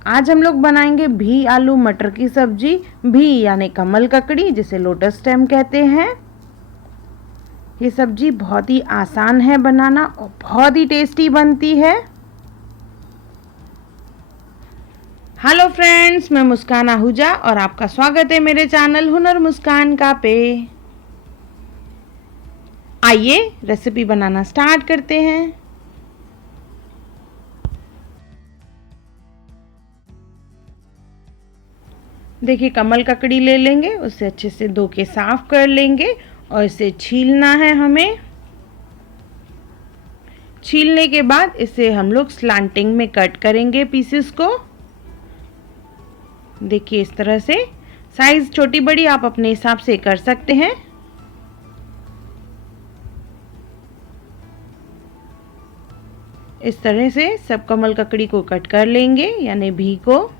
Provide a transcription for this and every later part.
आज हम लोग बनाएंगे भी आलू मटर की सब्जी। भी यानी कमल ककड़ी, जिसे लोटस स्टेम कहते हैं। ये सब्जी बहुत ही आसान है बनाना और बहुत ही टेस्टी बनती है। हेलो फ्रेंड्स, मैं मुस्कान आहूजा और आपका स्वागत है मेरे चैनल हुनर मुस्कान का पे। आइए रेसिपी बनाना स्टार्ट करते हैं। देखिए, कमल ककड़ी ले लेंगे, उसे अच्छे से धो के साफ कर लेंगे और इसे छीलना है हमें। छीलने के बाद इसे हम लोग स्लांटिंग में कट करेंगे पीसेस को। देखिए, इस तरह से साइज छोटी बड़ी आप अपने हिसाब से कर सकते हैं। इस तरह से सब कमल ककड़ी को कट कर लेंगे, यानी भी को।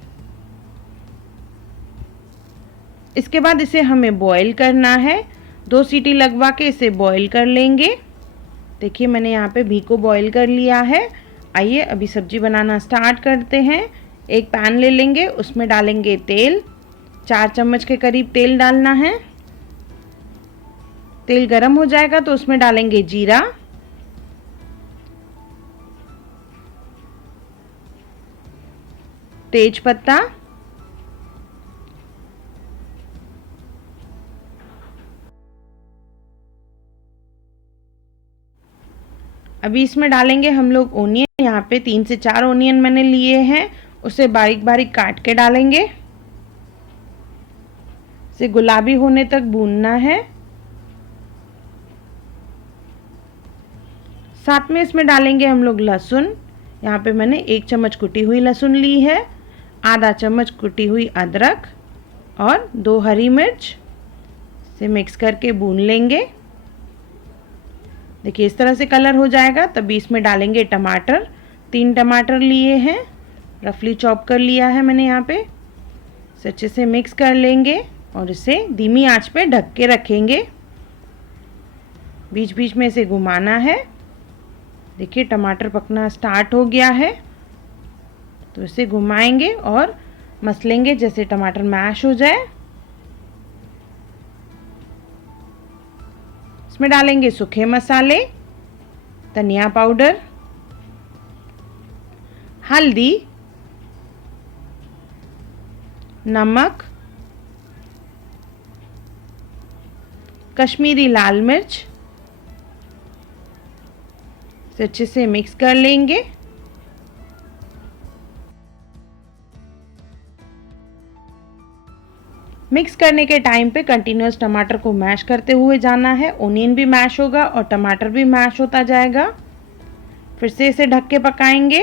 इसके बाद इसे हमें बॉईल करना है। 2 सीटी लगवा के इसे बॉईल कर लेंगे। देखिए, मैंने यहाँ पे भी को बॉईल कर लिया है। आइए अभी सब्जी बनाना स्टार्ट करते हैं। एक पैन ले लेंगे, उसमें डालेंगे तेल। 4 चम्मच के करीब तेल डालना है। तेल गरम हो जाएगा तो उसमें डालेंगे जीरा, तेज पत्ता, अभी इसमें डालेंगे हम लोग ओनियन। यहाँ पे 3 से 4 ओनियन मैंने लिए हैं, उसे बारीक बारीक काट के डालेंगे। इसे गुलाबी होने तक भूनना है। साथ में इसमें डालेंगे हम लोग लहसुन। यहाँ पे मैंने 1 चम्मच कुटी हुई लहसुन ली है, आधा चम्मच कुटी हुई अदरक और 2 हरी मिर्च। इसे मिक्स करके भून लेंगे। देखिए, इस तरह से कलर हो जाएगा तभी इसमें डालेंगे टमाटर। 3 टमाटर लिए हैं, रफली चॉप कर लिया है मैंने यहाँ पे। इसे अच्छे से मिक्स कर लेंगे और इसे धीमी आंच पे ढक के रखेंगे। बीच बीच में इसे घुमाना है। देखिए, टमाटर पकना स्टार्ट हो गया है तो इसे घुमाएंगे और मसलेंगे जैसे टमाटर मैश हो जाए। इसमें डालेंगे सूखे मसाले, धनिया पाउडर, हल्दी, नमक, कश्मीरी लाल मिर्च। इसे अच्छे से मिक्स कर लेंगे। मिक्स करने के टाइम पे कंटिन्यूअस टमाटर को मैश करते हुए जाना है। ओनियन भी मैश होगा और टमाटर भी मैश होता जाएगा। फिर से इसे ढक के पकाएंगे।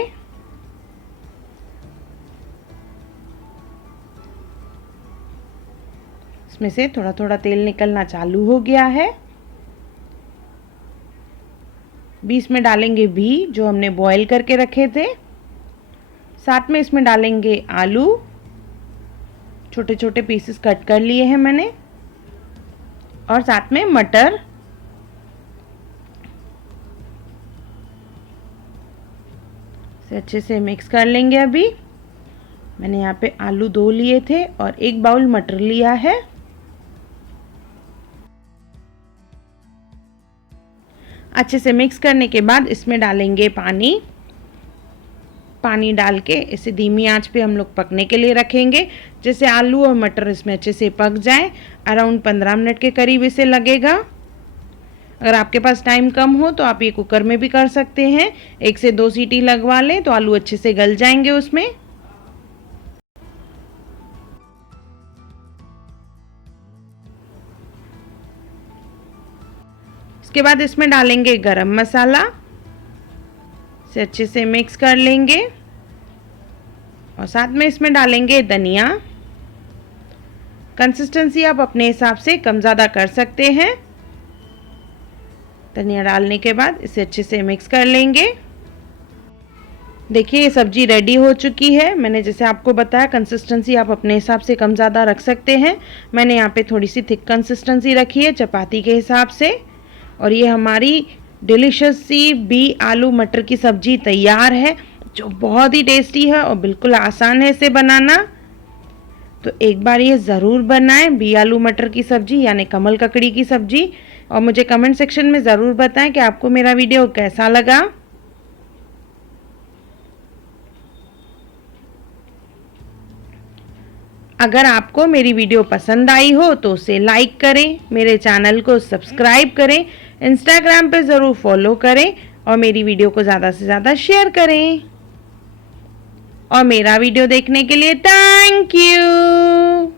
इसमें से थोड़ा थोड़ा तेल निकलना चालू हो गया है। बीच में डालेंगे भी जो हमने बॉईल करके रखे थे। साथ में इसमें डालेंगे आलू, छोटे छोटे पीसेस कट कर लिए हैं मैंने, और साथ में मटर। इसे अच्छे से मिक्स कर लेंगे। अभी मैंने यहाँ पे आलू 2 लिए थे और 1 बाउल मटर लिया है। अच्छे से मिक्स करने के बाद इसमें डालेंगे पानी। पानी डाल के इसे धीमी आंच पे हम लोग पकने के लिए रखेंगे, जैसे आलू और मटर इसमें अच्छे से पक जाए। अराउंड 15 मिनट के करीब इसे लगेगा। अगर आपके पास टाइम कम हो तो आप ये कुकर में भी कर सकते हैं। 1 से 2 सीटी लगवा लें तो आलू अच्छे से गल जाएंगे उसमें। इसके बाद इसमें डालेंगे गरम मसाला। इसे अच्छे से मिक्स कर लेंगे और साथ में इसमें डालेंगे धनिया। कंसिस्टेंसी आप अपने हिसाब से कम ज़्यादा कर सकते हैं। धनिया डालने के बाद इसे अच्छे से मिक्स कर लेंगे। देखिए, ये सब्जी रेडी हो चुकी है। मैंने जैसे आपको बताया, कंसिस्टेंसी आप अपने हिसाब से कम ज़्यादा रख सकते हैं। मैंने यहाँ पे थोड़ी सी थिक कंसिस्टेंसी रखी है चपाती के हिसाब से। और ये हमारी डिलीशियस सी भी आलू मटर की सब्जी तैयार है। जो बहुत ही टेस्टी है और बिल्कुल आसान है इसे बनाना। तो एक बार ये ज़रूर बनाएं, बी आलू मटर की सब्ज़ी यानी कमल ककड़ी की सब्ज़ी। और मुझे कमेंट सेक्शन में ज़रूर बताएं कि आपको मेरा वीडियो कैसा लगा। अगर आपको मेरी वीडियो पसंद आई हो तो उसे लाइक करें, मेरे चैनल को सब्सक्राइब करें, इंस्टाग्राम पे ज़रूर फॉलो करें और मेरी वीडियो को ज़्यादा से ज़्यादा शेयर करें। और मेरा वीडियो देखने के लिए थैंक यू।